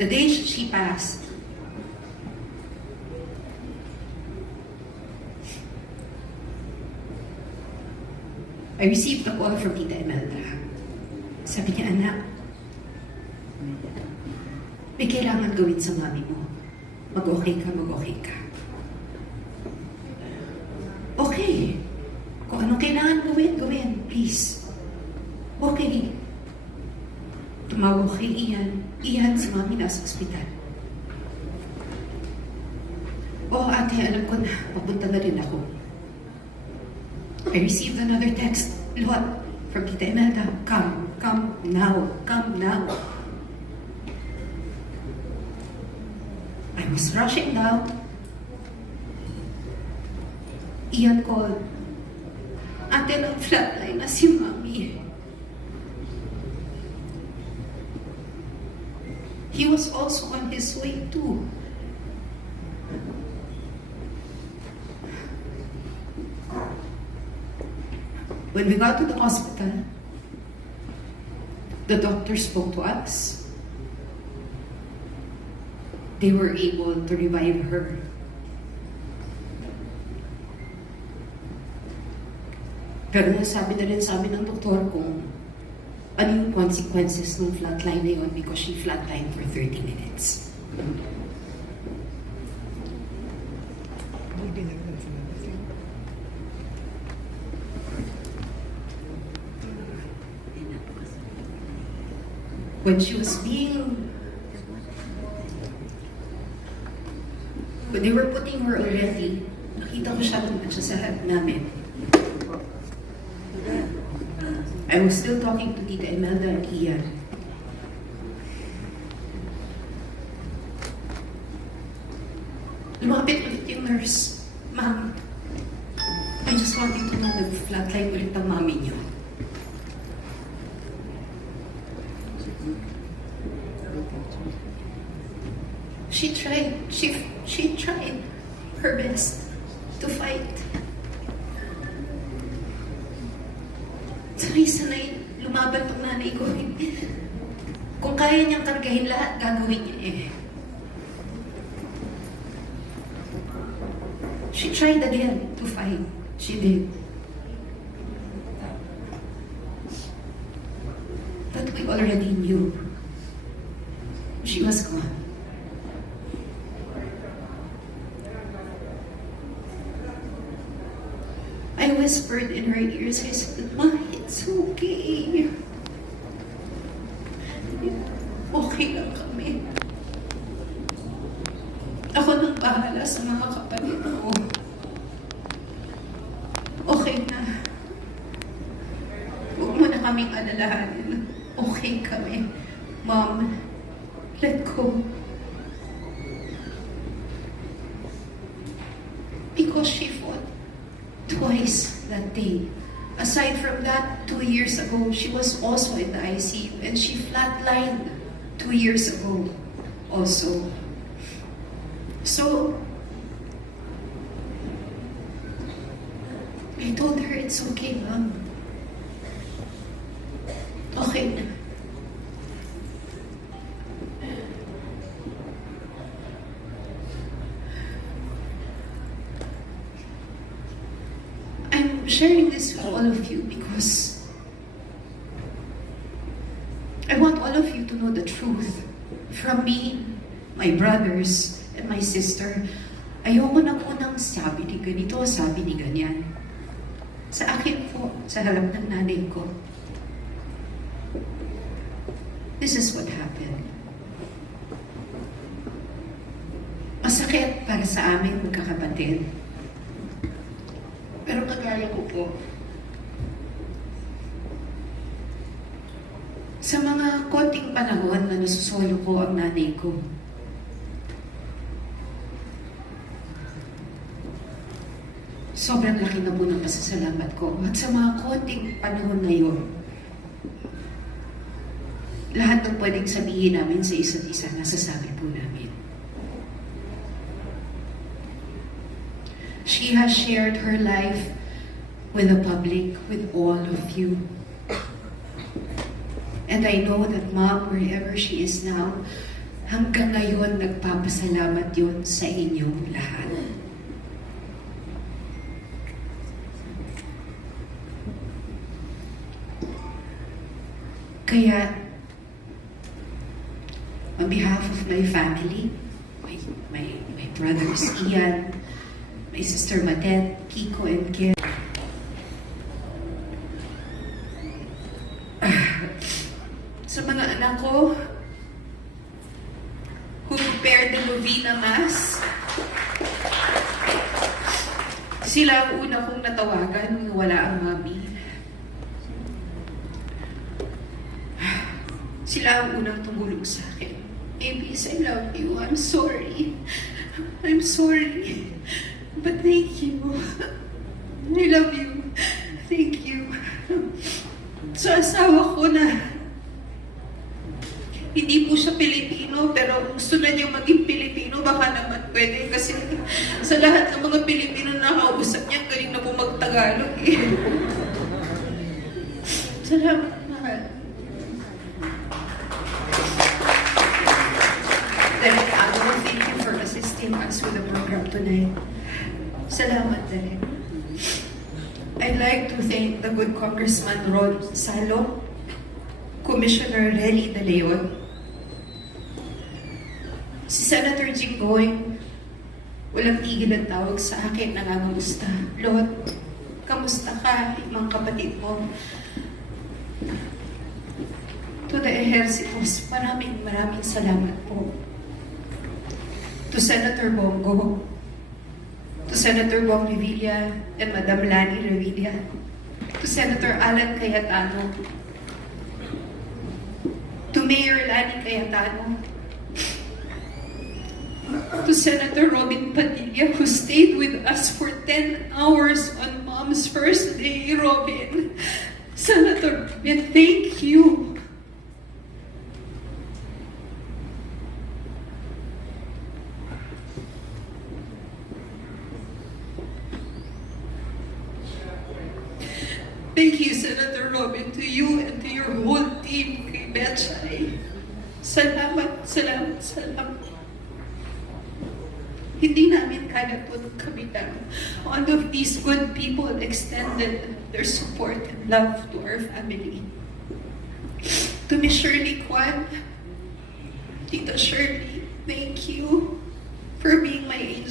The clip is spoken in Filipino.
the day she passed, I received a call from Tita Imelda. Sabi niya, anak, may kailangan gawin sa mami mo. Mag-okay ka, mag-okay ka. Okay. Kung anong kailangan gawin, gawin. Please. Okay. Kay Ian. Ian, si mami nasa ospital. Oh, ate, alam ko na. Papunta na rin ako. I received another text. Lot, from Tita Imelda. Come, come now, come now. I was rushing down. Ian called. Ate, ng flatline na si Mami. He was also on his way too. When we got to the hospital, the doctor spoke to us. They were able to revive her. Pero nasabi na rin sa ng doktor kung ano yung consequences ng flatline na yun because she flatlined for 30 minutes. When she was being When they were putting her already, nakita ko siya nung siya sa harap namin. I was still talking to Tita Imelda and Ian. Lumapit ulit yung nurse. Ma'am, I just want you to know nag-flatline ulit ang mami niyo. She tried, she, she tried her best to fight. Sanay-sanay, lumaban tong nanay ko. Kung kaya niyang kargahin lahat, gagawin niya eh. She tried again to fight. She did. But we already knew. She was gone. I whispered in her ears, I said, Ma, okay. Okay lang kami. Ako nang bahala sa mga kapatid ko. Okay na. Huwag mo na kaming alalahanin. Okay kami. Mom, let go. Because she fought twice that day. Aside from that, two years ago, she was also in the ICU and she flatlined two years ago also. So, I told her it's okay, mom. Okay na. I'm sharing this with all of you because I want all of you to know the truth. From me, my brothers, and my sister, ayoko na munang sabi ni ganito, sabi ni ganyan. Sa akin po, sa harap ng nanay ko. This is what happened. Masakit para sa amin magkakapatid. Pero kagaya ko po, sa mga konting panahon na nasusolo ko ang nanay ko, sobrang laki na po ng pasasalamat ko. At sa mga konting panahon na yun, lahat ng pwedeng sabihin namin sa isa't isa, nasasabi po namin. She has shared her life with the public, with all of you. And I know that mom, wherever she is now, hanggang ngayon nagpapasalamat yon sa inyong lahat. Kaya, on behalf of my family, my, my, my brothers Ian, my sister Matet, Kiko, and Kim, sa mga anak ko who prepared the Novena Mass. Sila ang una kong natawagan nung wala ang mami. Sila ang unang tumulong sa akin. Avis, I love you. I'm sorry. I'm sorry. But thank you. I love you. Thank you. Sa asawa ko na hindi po siya Pilipino, pero gusto na niya maging Pilipino, baka naman pwede. Kasi sa lahat ng mga Pilipino na nakausap niya, galing na po mag-Tagalog eh. Salamat, mahal. Derek Agro, thank you for assisting us with the program tonight. Salamat, Derek. I'd like to thank the good Congressman Rod Salo, Commissioner Relly De Leon, si Senator Jinggoy, walang tigil ang tawag sa akin, nangangamusta. Lot, kamusta ka, mga kapatid mo? To the Ejercitos, maraming maraming salamat po. To Senator Bongo, to Senator Bong Revilla and Madam Lani Revilla, to Senator Alan Cayetano, to Mayor Lani Cayetano, to Senator Robin Padilla, who stayed with us for 10 hours on Mom's first day, Robin. Senator Robin, thank you. Thank you, Senator Robin, to you and to your whole team kay Betchay. Salamat, salamat, salamat. Hindi namin kaya po kami lang. All of these good people extended their support and love to our family. To Miss Shirley Kwan, Tita Shirley, thank you for being my angel.